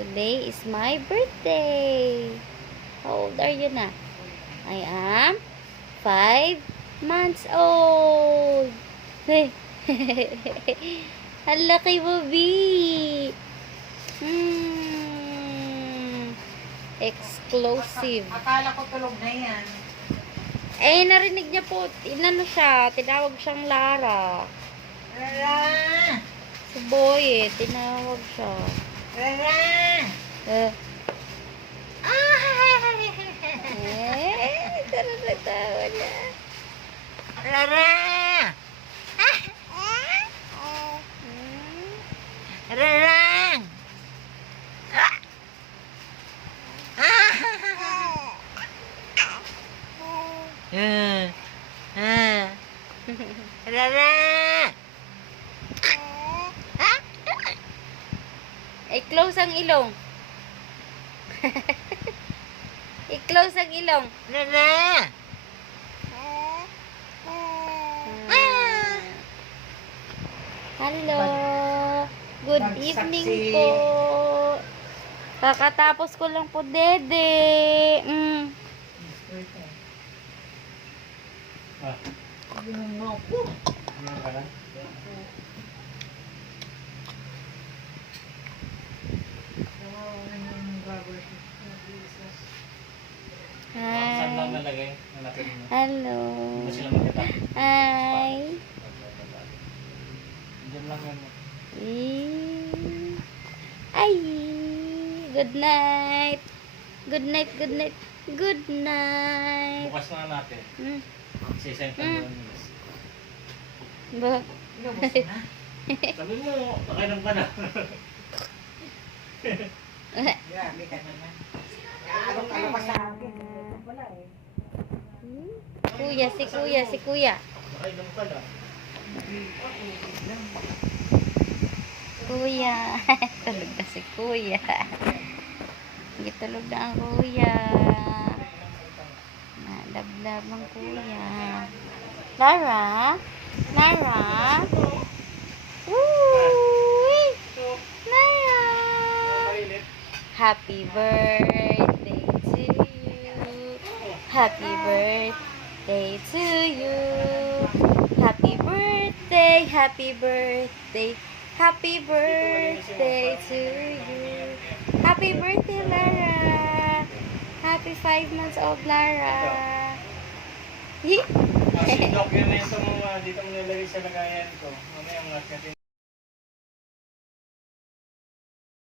Today is my birthday. How old are you na? I am five months old. Ang laki mo, B. Hmm. Exclusive. Akala ko tulog na yan. Eh, narinig niya po, inano siya, tinawag siyang Lara. Rara! Si Boy eh, tinawag siya. Rara! Eh, Ah! eh, tawa niya. Rara! Rara! Ah! Ah! Ah! Ah! Rara! I-close ang ilong. I-close ang ilong. Rara! Hello. Good evening po. Kakatapos ko lang po, Dede. Mm. Ah, Ginungo ko. ano ka lang? Saan lang Hi. Nalagay? Nalapit mo. Hello. Hindi sila magkita. Hi. Diyan lang yan. Eh. Ay. Good night. Good night, good night. Good night. Bukas na natin. Mm. Sisend ka Mm. doon. Ba? Sabi mo, nakainom ka na. Grabe ka naman. Alok-alok ka sa Kuya, si kuya, si kuya. Kuya. tulog na si kuya. Hindi tulog na ang kuya. Nalablab ang kuya. Lara? Lara? Woo! Lara! Happy birthday to you. Happy birthday to you. Happy birthday, happy birthday. Happy birthday to you. Happy birthday, Lara. Happy five months old, Lara. Hi- Kasi document mo mga dito mo nilagay sa lagayan ko. Mamaya ang natin